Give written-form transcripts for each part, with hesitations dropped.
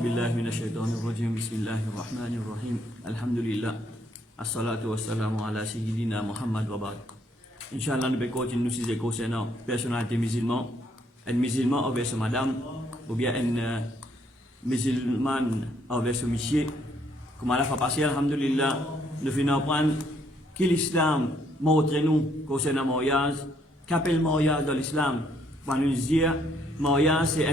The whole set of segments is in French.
بالله من الشيطان الرجيم بسم الله الرحمن الرحيم الحمد لله الصلاة والسلام على سيدنا محمد وبعد Inch'Allah nous allons continuer nous ces concernant personnalité musulman un musulman envers sa madame ou bien un musulman envers son monsieur comme Allah fait passer alhamdulillah nous venons apprendre que l'islam montre nous concernant le mariage qu'appelle le mariage dans l'islam pour nous dire mariage c'est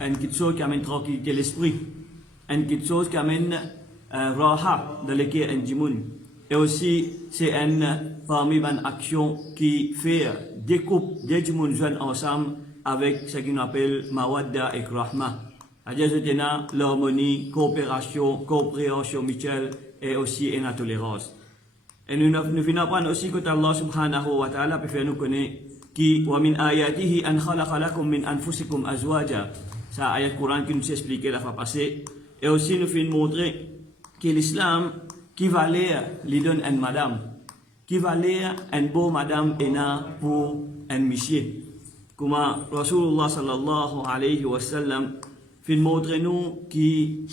une petite chose qui amène tranquillité l'esprit une petite chose qui amène raha dans le cœur du monde et aussi c'est une parmi les actions qui fait des couples des monde jeunes ensemble avec ce qu'on appelle mawadda et rahma c'est-à-dire l'harmonie coopération compréhension mutuelle et aussi une tolérance et nous venons apprendre aussi que Allah subhanahu wa ta'ala peut faire nous connaître qui wa min ayatihi an khalaqa lakum min anfusikum azwaja ça ayat Coran qui nous explique la fois passée et aussi nous fait montrer que l'islam qui valait lui donne une madame qui valait un beau madame ena pour un monsieur comme Rasulullah sallallahu alayhi wa sallam fait montrer nous que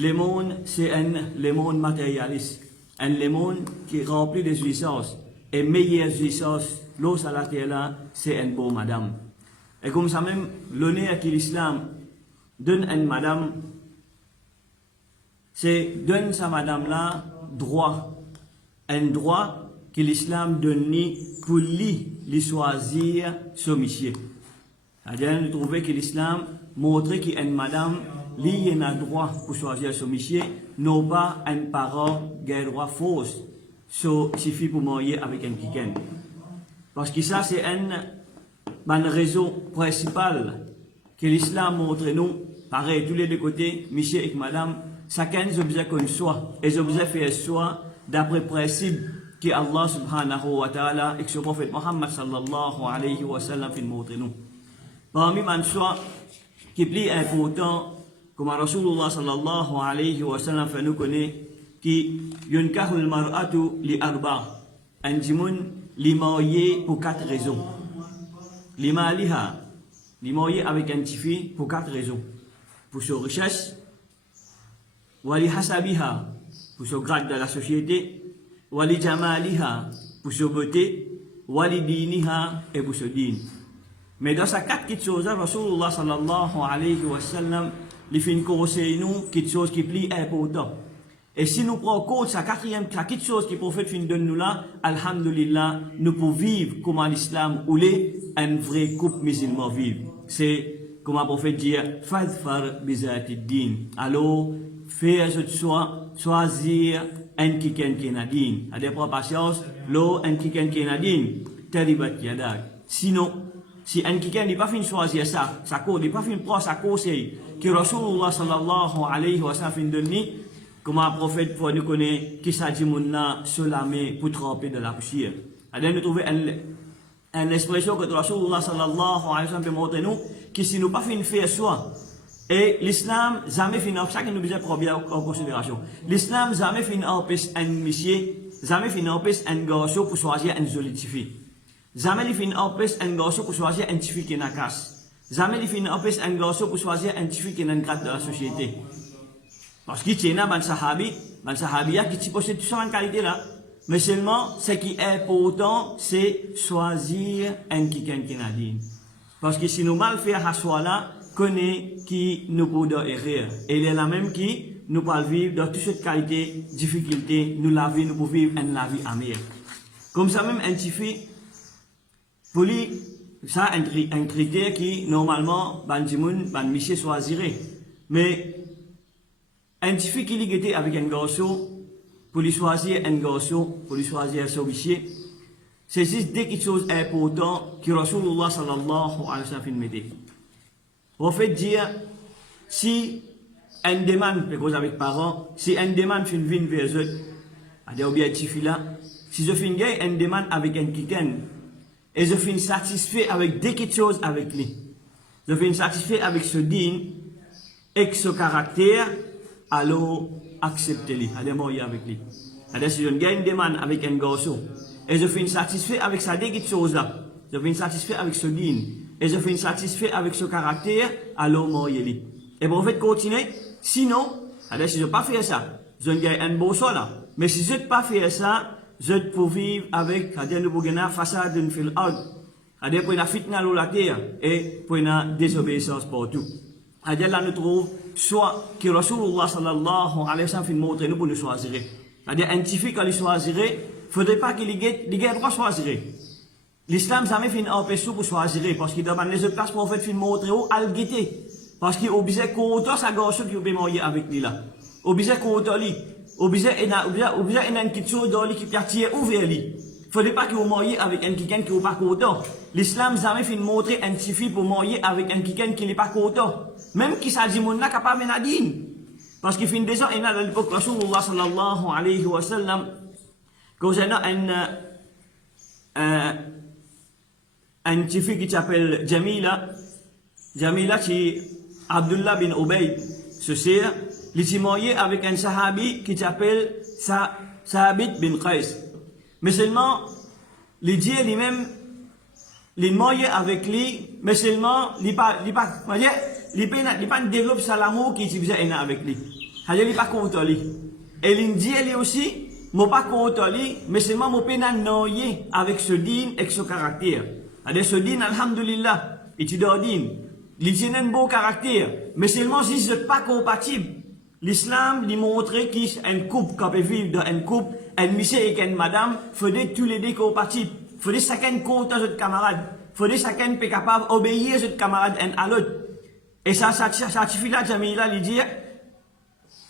le monde c'est le monde matérialiste le monde qui est rempli de jouissances et meilleures jouissances l'eau à la terre c'est une beau madame et comme ça même l'honneur que l'islam donne à une madame c'est donne sa madame là droit un droit que l'islam donne pour lui choisir son monsieur c'est-à-dire nous trouvons que l'islam montre qu'une madame lui a droit pour choisir son monsieur non pas un parent qui a droit faux suffit pour marier avec un quelqu'un parce que ça c'est une raison principale que l'islam montre nous pareil tous les deux côtés monsieur et madame chacun des objets qu'on soit et les objets fait soit d'après principe que Allah subhanahu wa ta'ala et son prophète Muhammad sallallahu alayhi wa sallam fait montrer nous parmi les choix qui est plus important comme Rasulullah sallallahu alayhi wa sallam fait nous connaître qui yunkahul mar'atu li arba un jimoun li marié pour 4 raisons li maliha li marié avec un petit fille pour 4 raisons pour sa richesse wali hasabiha pour son grade dans la société wali jamaliha pour sa beauté wali diniha et pour son din mais dans ces 4 petites choses Rasulullah sallallahu alayhi wa sallam li fin conseille nous quelque chose qui est plus important et si nous prenons compte sa quelque chose que le prophète fin donne nous là alhamdulillah nous pouvons vivre comme l'islam ou un vrai couple musulman vivre c'est comme le prophète dit fadfar bizati din alors faire ce choix choisir un quelqu'un qui est din à des patience l'eau un quelqu'un qui est din taribat yadak sinon si un quelqu'un n'est pas fin choisir ça cause n'est pas fin prendre sa conseil que Rasulullah sallallahu alayhi wa sallam donne comme un prophète pour nous connaître qui s'agit de se lamer pour tremper de la poussière. Alors nous trouvons une expression que Rasulullah sallallahu alayhi wa sallam peut montrer nous que si nous pas fait faire soi et l'islam jamais fait chacun nous besoin prendre bien en considération. L'islam jamais fait empêcher un monsieur, jamais fait empêcher un garçon pour choisir une jolie fille. Jamais fait empêcher un garçon pour choisir une fille qui est casse. Jamais fait empêcher un garçon pour choisir une fille qui est un grade de la société. Parce qu'il y a un sahabia qui possède toutes ces qualités-là. Mais seulement, ce qui est important, c'est choisir un quelqu'un qui n'a dit. Parce que si nous mal faire à soi là, connaît qui nous peut errer. Et il est la même qui nous peut vivre dans toutes ces qualités, difficultés, nous la vie, nous pouvons vivre une la vie amère. Comme ça même, un petit fille, pour lui, ça un critère qui, normalement, monsieur choisirait. Mais, un petit fille qui était avec un garçon, pour lui choisir un garçon, pour lui choisir son monsieur, c'est juste des petites choses importantes que Rasulullah sallallahu alayhi wa sallam mettait. En fait, dire, si un demande, parce avec parents, si un demande fait une vers eux, à des objectifs là, si je fais une demande avec un quelqu'un, et je suis satisfait avec des petites choses avec lui, je suis satisfait avec ce din, et ce caractère, alors acceptez-le, allez marier avec lui. C'est-à-dire si je gagne une demande avec un garçon et je suis satisfait avec sa petites choses là, je suis satisfait avec ce din et je suis satisfait avec ce caractère, alors mariez-le. Et pour fait continuer, Sinon, alors si je pas faire ça, je gagne un beau sol là. Mais si je ne pas faire ça, je peux vivre avec, c'est-à-dire nous pouvons faire façade d'une fil out. C'est-à-dire pour une fitna la terre et pour une désobéissance partout. C'est-à-dire là nous trouvons soit que Rasulullah sallallahu alayhi wa sallam fait montrer nous pour nous choisir. C'est-à-dire un petit fille quand il choisirait, faudrait pas qu'il ait droit de choisir. L'islam jamais fait une empêche pour choisir parce qu'il demande les autres places pour faire film montrer où al guetter. Parce qu'il oblige qu'on sa gauche qui peut marier avec lui là. Oblige qu'on lui. Oblige une petite chose dans lui qui partit ouvert lui. Faudrait pas qu'il marie avec un quelqu'un qui n'est pas content. L'islam jamais fait montrer un petit fille pour marier avec un quelqu'un qui n'est pas content. Même qui s'agit mon là capable de dire. Parce qu'il fait déjà il a à l'époque Rasulullah sallallahu alayhi wa sallam concernant un petit fille qui s'appelle Jamila. Jamila qui Abdullah bin Ubay, ce sœur, il s'est marié avec un sahabi qui s'appelle Sabit bin Qais. Mais seulement, il dit lui-même, il est marié avec lui, mais seulement, il pas développe sa l'amour qui est avec lui. Il n'est pas content lui. Et il dit lui aussi, moi pas content lui, mais seulement moi pas noyer avec ce din et ce caractère. C'est-à-dire ce din, alhamdulillah, et tu dois dire, il tient un beau caractère, mais seulement si ce n'est pas compatible. L'islam lui montre qu'un couple, quand peut vivre dans un couple, un monsieur et une madame, faudrait tous les deux compatibles. Faudrait chacun compter à notre camarade. Faudrait chacun être capable d'obéir à notre camarade un à l'autre. Et ça suffit là, Jamila, lui dire,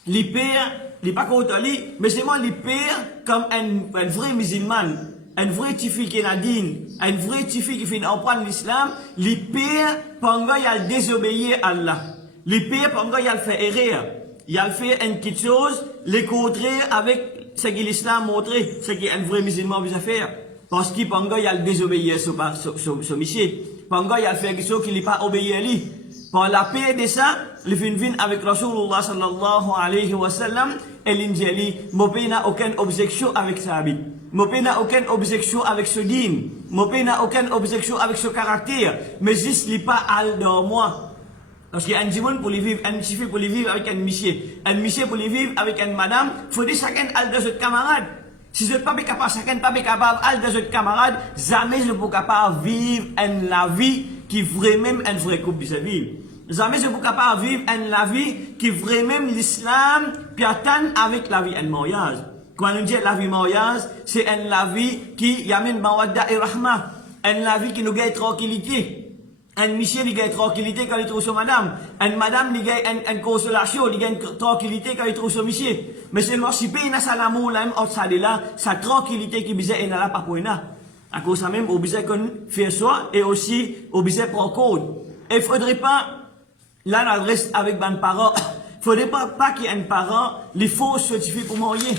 les pères, les pas contre lui, mais seulement les pères comme un vrai musulman. Un vrai tifi qui est nadine, un vrai tifi qui fait apprendre l'islam, les pères, pendant il a désobéi à Allah. Les pères, pendant il a fait erreur. Il a fait une petite chose, le contraire avec ce que l'islam montré, ce qu'un vrai musulman veut faire. Parce qu'il pendant il a désobéi à ce monsieur. Pendant il a fait quelque chose qu'il n'a pas obéi à lui. Par la paix de ça, le fin avec Rasulullah sallallahu alayhi wa sallam, et l'injali, mon pays n'a aucune objection avec sa habit. Mon pays n'a aucune objection avec ce din. Mon pays n'a aucune objection avec ce caractère. Mais juste, il n'est pas al dans moi. Parce qu'il y a un jimoun pour les vivre, un chiffre pour les vivre avec un monsieur pour les vivre avec une madame, il faut dire chacun al de notre camarade. Si je ne suis pas capable, chacun pas capable al de notre camarade, jamais je ne peux capable vivre la vie qui vraiment un vrai couple de sa vie. Jamais je ne peux capable vivre la vie qui vraiment l'islam puis atteindre avec la vie un mariage. Quand on dit la vie mariage, c'est la vie qui amène mawadda et rahma, la vie qui nous gagne tranquillité. Un monsieur qui gagne tranquillité quand il trouve son madame. Un madame qui gagne une consolation, qui gagne tranquillité quand il trouve son monsieur. Mais seulement si pays n'a sa l'amour là, sa tranquillité qui bizarre et n'a la pas pour une. À cause de ça même, on bizarre qu'on fait soi et aussi on bizarre prendre compte. Et il faudrait pas, là, on reste avec mes parents, il faudrait pas qu'il y ait un parent, il faut certifier pour marier.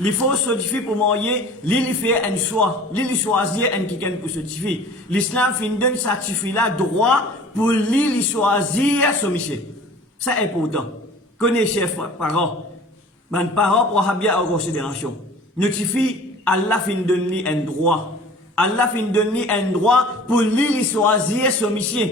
Il faut certifier pour marier, il fait un choix, il choisit un quelqu'un pour certifier. L'islam fin donne certifié là droit pour lui choisir son monsieur. C'est important. Connaissez chef parents. Mes parents pour bien en considération. Notifie, Allah fin donne lui un droit. Allah fin donne lui un droit pour lui choisir son monsieur.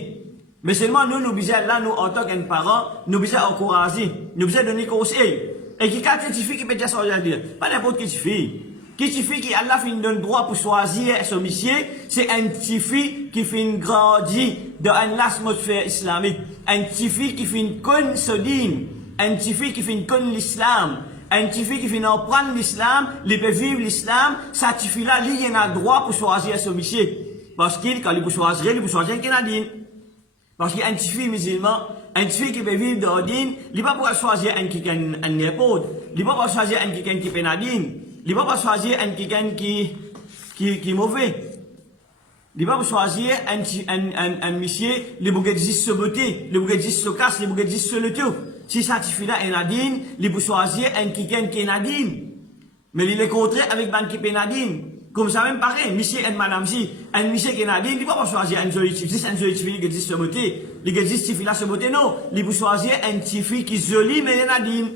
Mais seulement nous obligés là, nous en tant qu'un parent, nous obligés à encourager, nous obligés à donner conseil. Et qui quand tu fais qui peut déjà choisir dire, pas n'importe qui tu fais. Qui tu fais qui Allah fin donne droit pour choisir son monsieur, c'est un petit fille qui fait une grandi dans une atmosphère islamique. Un petit fille qui fait une conne sodine. Un petit fille qui fait une conne l'islam. Un petit fille qui fait apprendre l'islam, il peut vivre l'islam, ça petit fille là, il a droit pour choisir son monsieur. Parce qu'il, quand il peut choisir un Canadien. Parce qu'il y a un petit fille musulman, un petit fille qui peut vivre dans le din, il ne va pas choisir un n'importe, il ne va pas choisir un quelqu'un qui peut nadine, il ne va pas choisir un quelqu'un qui est mauvais. Il ne va pas choisir un monsieur, il va juste se beauté, il va juste se casse, il va juste se le tout. Si ça petit fille là est nadine, il va choisir un quelqu'un qui est nadine. Mais il est contraire avec un qui est nadine. Comme ça même pareil, monsieur et madame si, un monsieur qui est nadine, il ne va pas choisir un joli petit fille, un joli petit fille qui existe se beauté. Il existe petit fille là se beauté, non. Il va choisir un petit fille qui est joli mais il est nadine.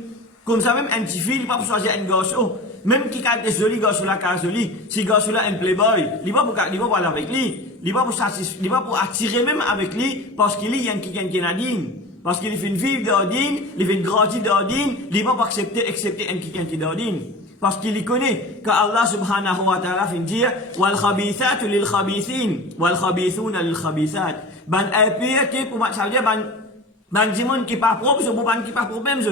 Comme ça même un petit fille, il va pas choisir un garçon. Même qui a des jolis garçons là, car joli, si garçon là un playboy, il va pas aller avec lui. Il va pour attirer même avec lui parce qu'il y a un quelqu'un qui est nadine. Parce qu'il fait une vie d'ordine, il fait une grandir d'ordine, il va pas accepter un qui d'ordine. Parce qu'il y connaît qu'Allah subhanahu wa ta'ala fait dire wal khabithatu lil khabithin wal khabithuna lil khabithat. Ban pire que pour ça veut dire ban jimon qui pas propre c'est ban qui pas problème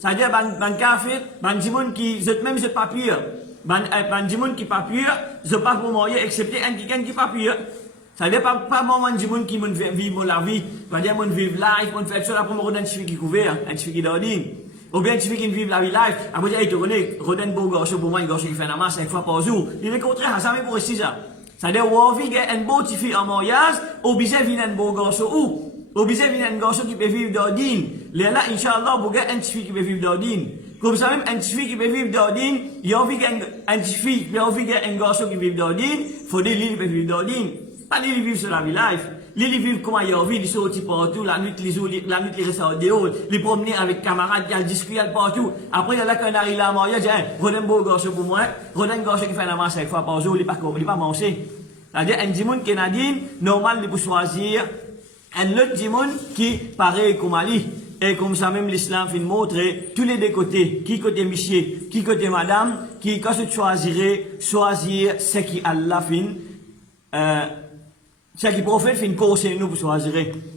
ça veut dire ban kafir ban jimon qui zot même zot pas pire. Ban jimon qui pas pire, je pas pour moi accepter un qui pas pire. Ça veut dire pas moi jimon qui mon vivre la vie, pas dire mon vivre life, mon faire ça pour me redonner un qui couvert, un qui d'ordine. Ou bien tu fais qu'il vive la vie live, après tu connais, redonne beau garçon pour moi, un garçon qui fait la masse 5 fois par jour. Il est contraire, ça me pour réussir ça. Ça veut dire, ou envie un beau petit fille en mariage, obligé de un beau garçon ou, obligé de un garçon qui peut vivre d'ordine. Là, Inch'Allah, vous avez un petit fille qui peut vivre d'ordine. Comme ça même, un petit fille qui peut vivre d'ordine, il y a envie un petit fille, il y a envie un garçon qui peut vivre d'ordine, il faut des lignes qui peut vivre d'ordine. Pas les vivre sur la vie live. Les vivre comment il y a envie, ils sortent partout, la nuit, ils restent en dehors, les promener avec camarades, ils discutent partout. Après, il y a là qu'on arrive là à mariage, redonne beau garçon pour moi, redonne garçon qui fait la masse 5 fois par jour, il n'est pas manger. C'est-à-dire, un dimon canadien, normal, il peut choisir un autre dimon qui pareil comme Ali. Et comme ça même l'islam fait montrer tous les deux côtés, qui côté monsieur, qui côté madame, qui quand tu choisir ce qui Allah fait, ce qui prophète fait une course nous pour choisir.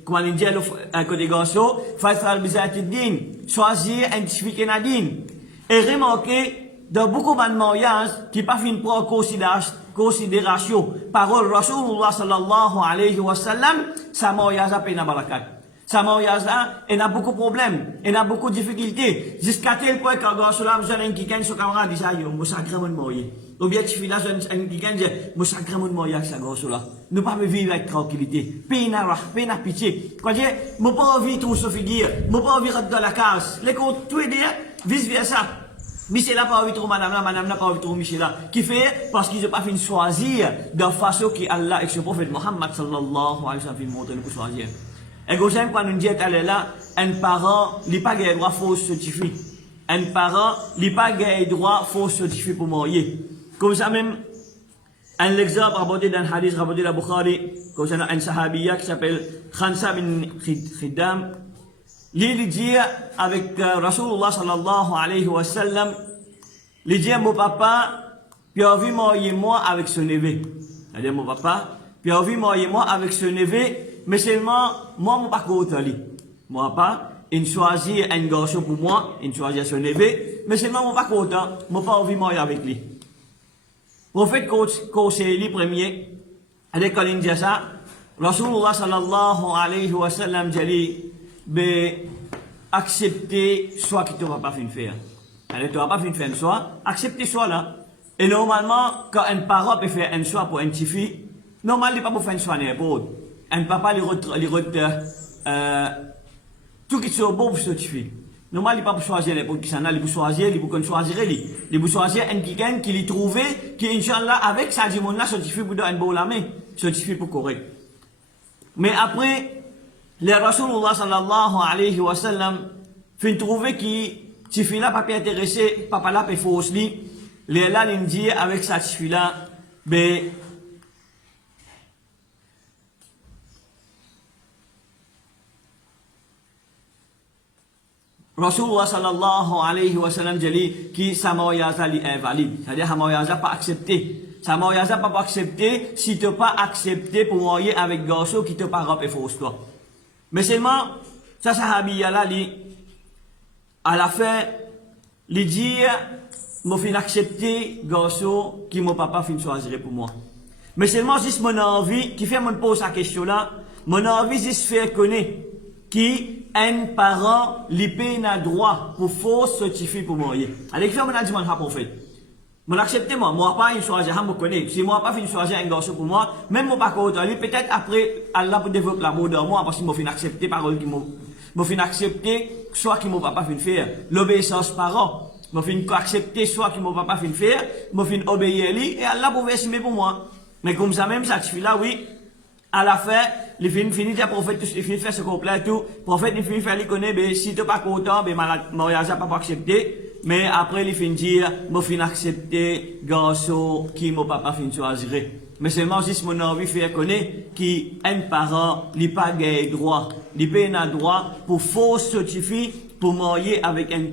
Comme on dit à côté garçon, Faisal Bizatiddin, choisir un petit fille canadien. Et remarquez, dans beaucoup de mariages, qui pas fait prendre considération, parole Rasulullah sallallahu alayhi wa sallam, sa mariage a peine à barakat. Sa mariage là, il a beaucoup de problèmes, il a beaucoup de difficultés. Jusqu'à tel point qu'un garçon là, besoin d'un kikan, son camarade dit ça, moi sacrément marié. Ou bien tu fais là, un kikan dit, moi sacrément marié avec ce garçon là. Nous pas vivre avec tranquillité. Peine à pitié. Quand je, moi pas envie de tout se figure, moi pas envie de dans la case. Les comptes, tout est dire, vice versa. Michel n'a pas envie de trouver madame n'a pas envie de trouver Michel là. Qui fait? Parce qu'ils n'ont pas fait choisir de façon que Allah et son prophète Mohammed sallallahu alayhi wa sallam fait montrer pour choisir. Et quand on dit qu'elle là, un parent n'a pas le droit de faux certifier. Un parent n'a pas le droit de faux certifier pour marier. Comme ça même, un exemple rapporté dans le hadith rapporté dans Bukhari, concernant un sahabiya qui s'appelle Khansa bin Khidam, il dit avec Rasulullah sallallahu alayhi wa sallam, il dit mon papa, puis envie marier moi avec son neveu. C'est-à-dire mon papa, puis envie marier moi avec son neveu, mais seulement moi mon pas content lui. Mon papa, il choisit un garçon pour moi, il choisit son neveu, mais seulement mon pas content, moi pas envie marier avec lui. Prophète conseille lui premier, avec quand il dit ça, Rasulullah sallallahu alayhi wa sallam dit accepter soit qui ne va pas faire. Elle ne va pas faire un choix, accepter soit là. Et normalement, quand un parent peut faire un choix pour un petit fille, normalement, il ne peut pas faire un choix n'importe. Un papa, tout qui soit bon pour ce petit fille. Normalement, il ne peut pas choisir n'importe qui s'en a, il peut choisir, il peut choisir, il peut choisir un quelqu'un qui lui trouvé, qui, Inch'Allah, avec sa dimon là, ce petit fille pour donner un bon la main, ce petit fille pour correct. Mais après, les Rasulullah sallallahu alayhi wa sallam fin trouver qui petit fille là pas intéressé papa là peut fausse li les là il dit avec sa fille là ben Rasulullah sallallahu alayhi wa sallam dit qui sa mariage est invalide, c'est-à-dire sa mariage pas accepté. Sa mariage pas accepté si tu pas accepté pour marier avec garçon qui te parent peut fausse toi. Mais seulement, ça sahabiya là, à la fin, il dit, je fin accepter garçon qui mon papa fin choisir pour moi. Mais seulement, juste mon envie, qui fait mon pose la question là, mon envie juste faire connaître qui un parent, l'IP n'a droit pour faux certifier pour marier. Avec ça, mon a dit, mon prophète. Mon accepter moi pas une choisir, je me connais. Si moi pas fin choisir un garçon pour moi, même mon pas contre lui, peut-être après, Allah peut développer l'amour de moi, parce qu'il m'a fait accepter parole qui m'a fait accepter, soit qu'il m'a pas fait faire, l'obéissance parent, m'a fait accepter, soit qu'il m'a pas fait faire, m'a fait obéir lui, et Allah pouvait estimer pour moi. Mais comme ça même, ça suffit là, oui. À la fin, il finit le prophète, il finit de faire ce complet tout. Le prophète, il finit de faire les connaître, si tu pas content, ben, mariage n'a pas accepté. Mais après, il finit de dire, moi, fin accepter, garçon, qui mon papa fin choisir. Mais seulement si mon envie fait connaître qu'un parent n'a pas de droit, n'a pas de droit pour faux certifier pour marier avec un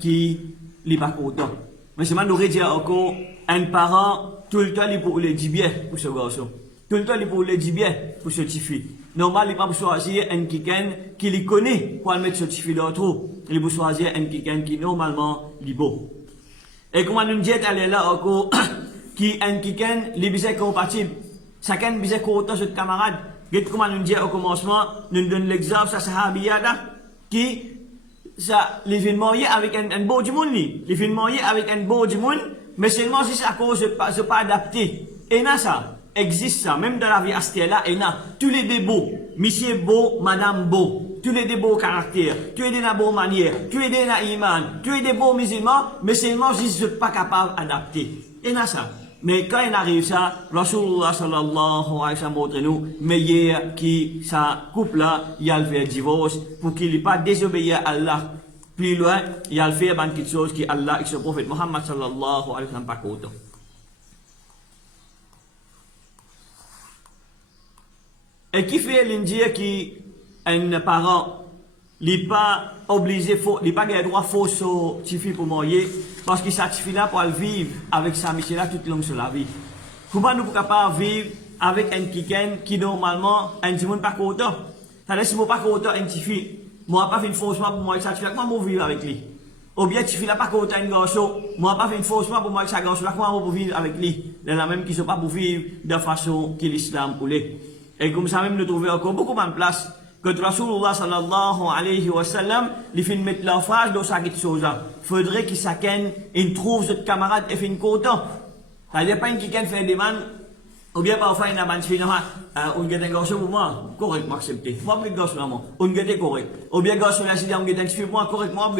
qui n'est pas content. Mais seulement nous aurait dit encore un parent tout le temps il pour le dire bien pour ce garçon. Tout le temps il pour le dire bien pour certifier. Normal il pas pour choisir un qui les connaît pour mettre certifié d'autre. Il pour choisir un qui normalement est beau. Et comment nous dit aller là encore qui un les bisous compatibles. Chacun bisous content ce camarade. Regarde comment nous dit au commencement, nous donne l'exemple ça sahabiya qui ça les vient marier avec un beau du monde les vient marier avec un beau du monde mais seulement si c'est à cause de pas adapté. Et là ça existe ça même dans la vie astérale là et là tous les deux beaux, monsieur beau, madame beau, tous les deux beaux caractères, tous les deux na bonne manière, tous les deux na iman, tous les deux beaux musulmans mais seulement si c'est pas capable d'adapter. Et là ça. Mais quand il arrive ça, Rasulullah sallallahu alayhi wa sallam montre nous, meilleur qui sa couple là, il a le fait divorce, pour qu'il n'ait pas désobéir à Allah. Plus loin, il a le fait quelque chose qui Allah et son prophète Muhammad sallallahu alayhi wa sallam pas content. Et qui fait l'indier qui un parent n'est pas obligé, il n'a pas le droit de certifier pour marier, parce qu'il certifie là pour vivre avec sa mission là toute longue sur la vie. Comment nous ne pouvons pas vivre avec un qui normalement, un petit monde pas content? C'est-à-dire, si je ne pas content, un petit fille, moi pas fait une faussement pour moi, certifier là, comment je vivre avec lui? Ou bien, tu fais là pas content, un garçon, moi pas fait une faussement pour moi, ça garçon là, comment je vivre avec lui? C'est la même qui ne sont pas pour vivre de façon que l'islam voulait. Et comme ça même, nous trouvons encore beaucoup de place. Que Rasulullah sallallahu alayhi wa sallam, il fait mettre la phrase dans sa chose. Faudrait que chacun trouve ce camarade et fait content. C'est-à-dire pas qui fait des demandes, ou bien parfois il a un fille, on a un garçon pour moi, correct, moi accepter. Moi, je garçon à moi, on a correct. Ou bien garçon a dit, on a un fille pour moi, correct, moi,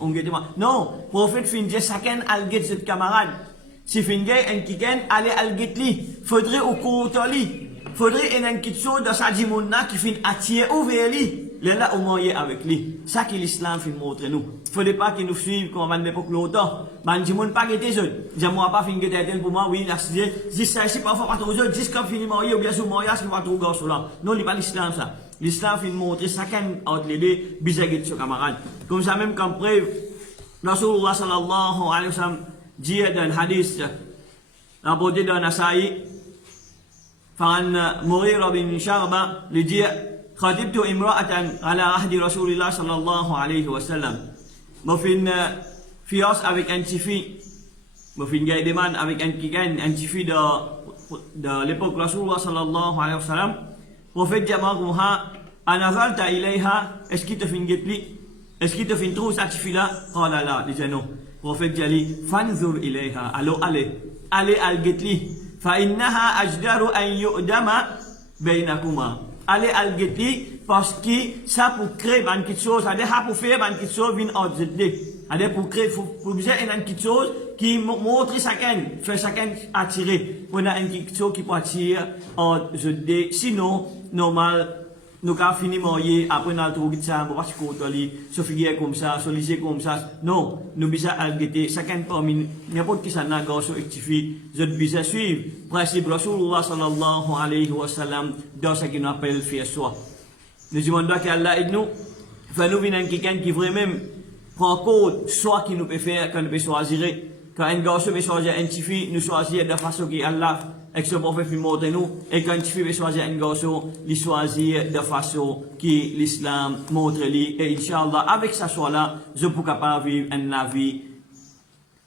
on a moi. Non, prophète fin dire chacun a le ce camarade. Si fin dire un qui allez à le lui, faudrait au content lui. Faudrait une chose dans sa dimona qui fait attirer vers lui. Là, au moyen avec lui. Ça que l'islam fait montrer nous. Faudrait pas qu'il nous suive comme à l'époque longtemps. Man, dis-moi pas que t'es jeune. Dis-moi pas fin que t'es pour moi, oui, dis ça ici parfois pas trop jeune. Dis comme fini marié ou bien sous mariage qui va trop gauche là. Non, il n'est pas l'islam ça. L'islam fait montrer chacun entre les deux, bisaguet sur camarade. Comme ça même comme preuve, Rasulullah sallallahu alayhi wa sallam dit dans un hadith, rapporté dans Nasaï, فعن مغيرة بن شعبة لجيء خطبت امرأة على عهد رسول الله صلى الله عليه وسلم. مفين fiance avec un petit fille, mofin gay demande avec un petit fille de l'époque Rasulullah sallallahu alayhi wa sallam. Prophète Jamaruha, anazalta ilayha, est-ce qu'il te fin getli? Est-ce qu'il te fin trouve cette fille là? Oh là là, disait non. Prophète Jali, fanzur ilayha, allô allez al getli. فإنها أجدر أن يؤدم بينكما. Allez al getli parce que ça pour créer une petite chose, ça pour faire une petite chose vient en jeter. Ça pour créer pour bien une petite chose qui montre chacun, fait chacun attirer. On a une petite chose qui peut attirer en jeter. Sinon normal nous avons fini marier après nous avons trouvé ça, on va se contenter, se figurer comme ça, se liser comme ça. Non, nous bisons algueter, chacun parmi n'importe qui ça n'a pas rectifié, je bisons suivre. Principe Rasulullah sallallahu alayhi wa sallam dans ce qu'on appelle faire soi. Nous demandons qu'Allah aide nous, fait nous venir quelqu'un qui vraiment prend compte soit qui nous peut faire, qu'on peut choisir. Quand un garçon veut choisir un petit fille, nous choisir de façon que Allah et que ce prophète nous montre nous, et quand un petit fille veut choisir un garçon, il choisir de façon que l'islam montre lui, et Inch'Allah, avec sa choix-là, je peux capable vivre un vie,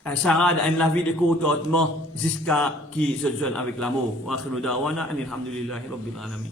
un vie de contentement jusqu'à qui se donne avec l'amour. Wa akhiru da'wana, alhamdulillahi rabbil alamin.